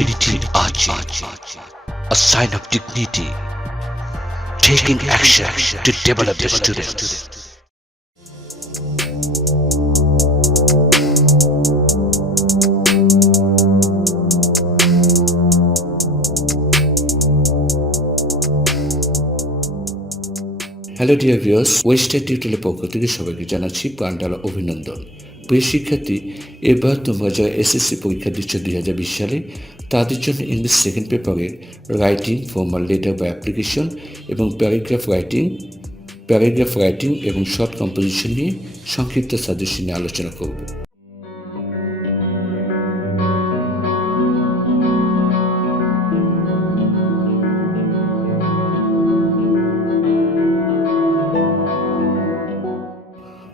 infinity Ahzee, a sign of dignity, taking action to develop the students. Hello dear viewers, western টিউটোরিয়ালের পক্ষ থেকে সবাইকে জানাচ্ছি প্রাণঢালা অভিনন্দন। প্রিয় শিক্ষার্থী, এবার তোমরা যারা এসএসসি পরীক্ষা দিচ্ছ 2020 সালে, তাদের জন্য ইংলিশ সেকেন্ড পেপারের রাইটিং, ফর্মাল লেটার বা অ্যাপ্লিকেশন এবং প্যারাগ্রাফ রাইটিং এবং শর্ট কম্পোজিশন নিয়ে সংক্ষিপ্ত সাজেশন নিয়ে আলোচনা করব।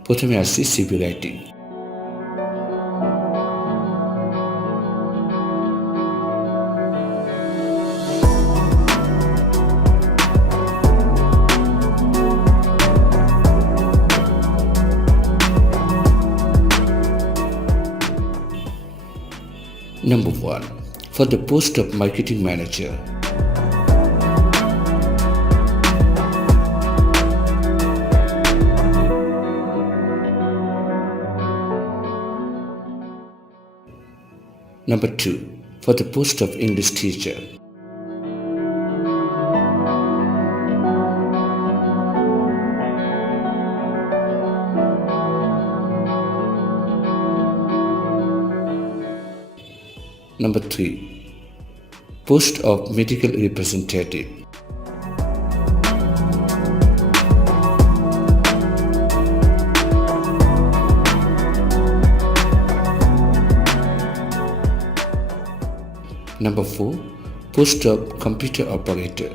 প্রথমে আসছি CV writing. Number 1. For the post of marketing manager. Number 2. For the post of English teacher. Number 3. Post of medical representative. Number 4. Post of computer operator.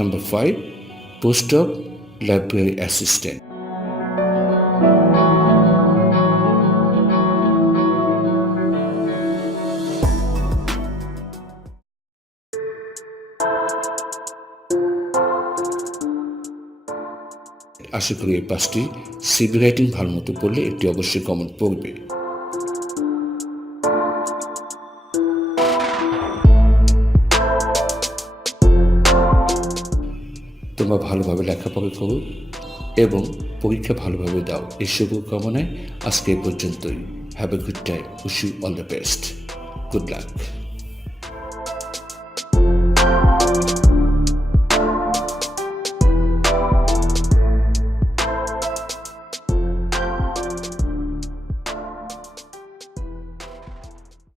Number 5. Post of library assistant. আশা করি এই পাঁচটি CV writing ভালো মতো পড়লে একটি অবশ্যই কমন পড়বে। তোমরা ভালোভাবে লেখাপড়া করো এবং পরীক্ষা ভালোভাবে দাও, এই শুভকামনায় আজকে এই পর্যন্তই। Have a good time, wish you all the best, good lakh.